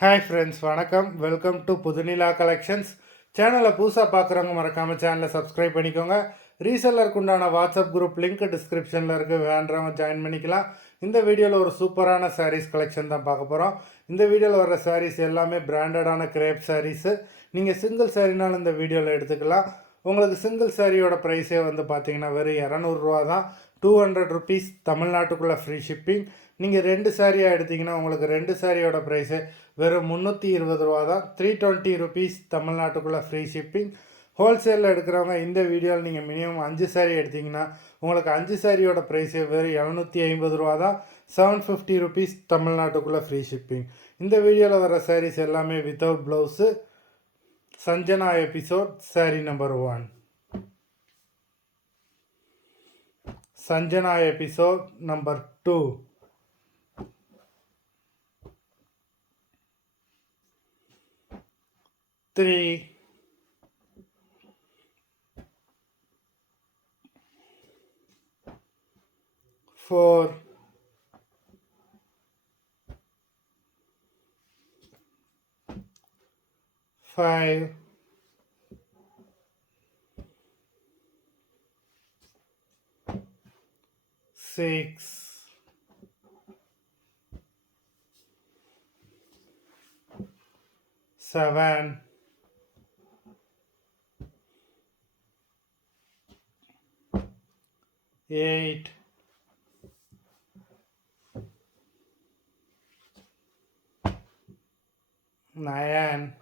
Hi friends, வணக்கம். Welcome to Puthunila collections. சேனலை புதுசாக பார்க்குறவங்க மறக்காமல் சேனலை சப்ஸ்கிரைப் பண்ணிக்கோங்க. ரீசெல்லருக்கு உண்டான வாட்ஸ்அப் குரூப் லிங்க் டிஸ்கிரிப்ஷனில் இருக்குது, வேண்டவங்க ஜாயின் பண்ணிக்கலாம். இந்த வீடியோவில் ஒரு சூப்பரான சாரீஸ் கலெக்ஷன் தான் பார்க்க போகிறோம். இந்த வீடியோவில் வர சாரீஸ் எல்லாமே பிராண்டடான கிரேப் சாரீஸு. நீங்கள் சிங்கிள் சாரீனாலும் இந்த வீடியோவில் எடுத்துக்கலாம். உங்களுக்கு சிங்கிள் சாரியோட ப்ரைஸே வந்து பார்த்தீங்கன்னா வெறும் 200 தான். 200 ருபீஸ் தமிழ்நாட்டுக்குள்ளே ஃப்ரீ ஷிப்பிங். நீங்கள் 2 சாரியாக எடுத்திங்கன்னா உங்களுக்கு 2 சாரியோட ப்ரைஸு வெறும் 320 தான். 320 ருபீஸ் தமிழ்நாட்டுக்குள்ளே ஃப்ரீ ஷிப்பிங். ஹோல்சேலில் எடுக்கிறவங்க இந்த வீடியோவில் நீங்கள் மினிமம் 5 சாரி எடுத்திங்கன்னா உங்களுக்கு 5 சாரியோட ப்ரைஸே வெறும் 750 தான். 750 ருபீஸ் தமிழ்நாட்டுக்குள்ளே ஃப்ரீ ஷிப்பிங். இந்த வீடியோவில் வர சாரீஸ் எல்லாமே without blouse. Sanjana episode sorry number 1. Sanjana episode number 2. 3, 4, 5, 6, 7, 8, 9,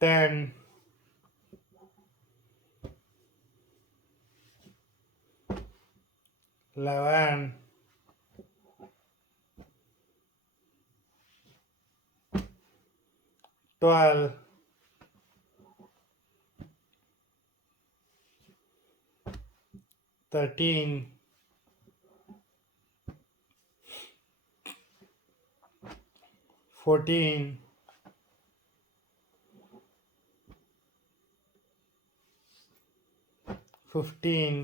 10, 11, 12, 13, 14, 15.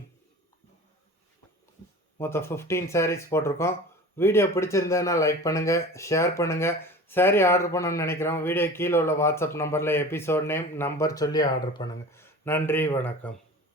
மொத்தம் 15 சாரீஸ் போட்டிருக்கோம். வீடியோ பிடிச்சிருந்ததுன்னா லைக் பண்ணுங்கள், ஷேர் பண்ணுங்கள். சாரீ ஆர்டர் பண்ணணும்னு நினைக்கிறோம். வீடியோ கீழே உள்ள வாட்ஸ்அப் நம்பரில் எபிசோட் நேம் நம்பர் சொல்லி ஆர்டர் பண்ணுங்கள். நன்றி, வணக்கம்.